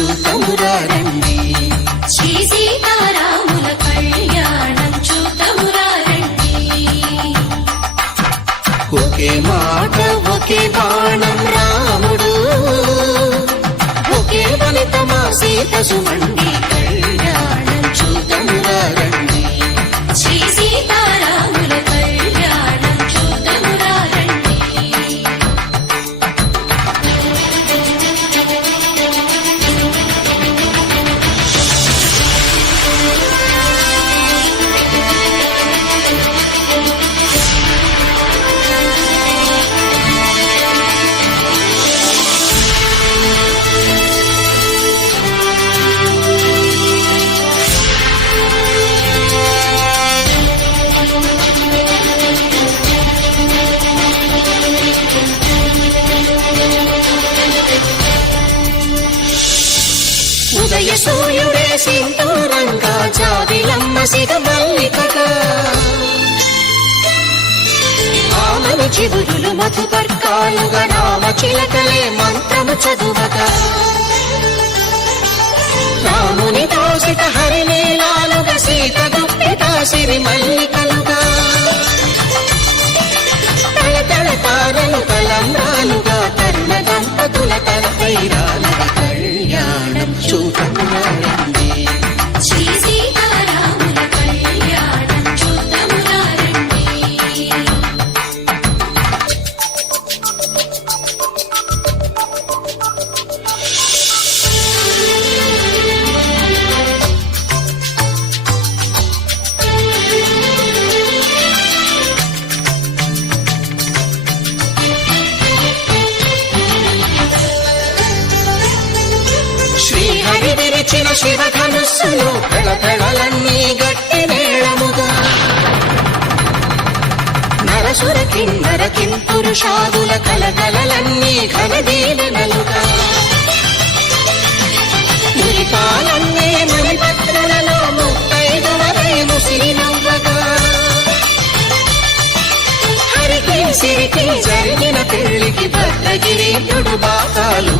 చూతమురారండి. శ్రీ సీతారాముల కళ్యాణం చూతమురారండి. ఒకే మాట ఒకే బాణం రాముడు, ఒకే వనిత మా సీత సుమండి కళ్యాణం చూతమురారండి. శ్రీ సీతారాముల కళ్యాణం చూతమురారండి. ఉదయ సూర్యుడే సింధూరంగా జాబిలమ్మ సిగ మల్లికగా, ఆమని చిగురులు మధుపర్కాలుగా రామ చిలకలే మంత్రము చదువగా, రాముని దోసిట హరినీలాలుగా సీత గుప్పిట సిరి మల్లికలుగా, తలతల తారలు తలంబ్రాలుగా తరుణ దంపతుల తలపైరాలుగా కళ్యాణం చూతమురారండి. శ్రీ సీతారాముల కళ్యాణం చూతమురారండి. శ్రీహరి విరిచిన శివధనుస్సులో పెళపెళలన్నీ గట్టి మేళముగా, నరసుర కిన్నర కింపురుషాదుల కలకలలన్నీ ఘనదీలనలుగా, మురిపాలన్నీ మణిపత్రులలో ముత్తైదువరై ముసిరినవ్వగా, హరికి సిరికి జరిగిన పెళ్లికి భద్రగిరీంద్రుడు బాకాలు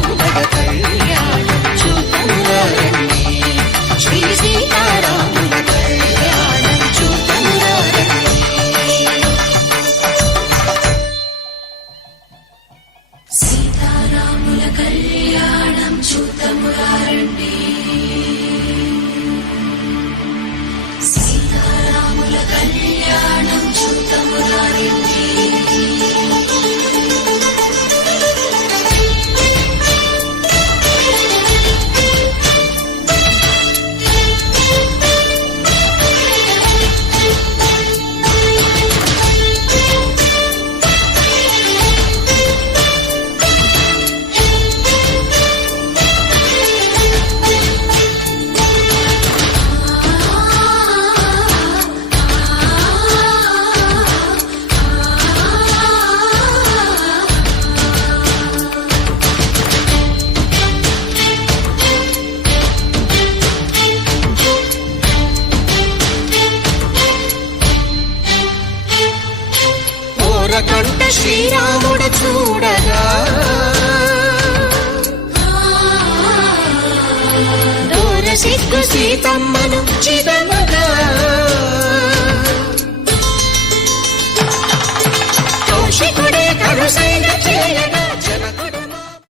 కళ్యాణం చూతమురారండి. శ్రీ సీతారాముల కళ్యాణం చూతమురారండి. సీతారాముల కళ్యాణం చూతమురారండి. సీతారాముల కళ్యాణం చూతమురారండి. కంట శ్రీరాముడు చూడగా, దూర సిగ్గు సీతమ్మను చిదమగా,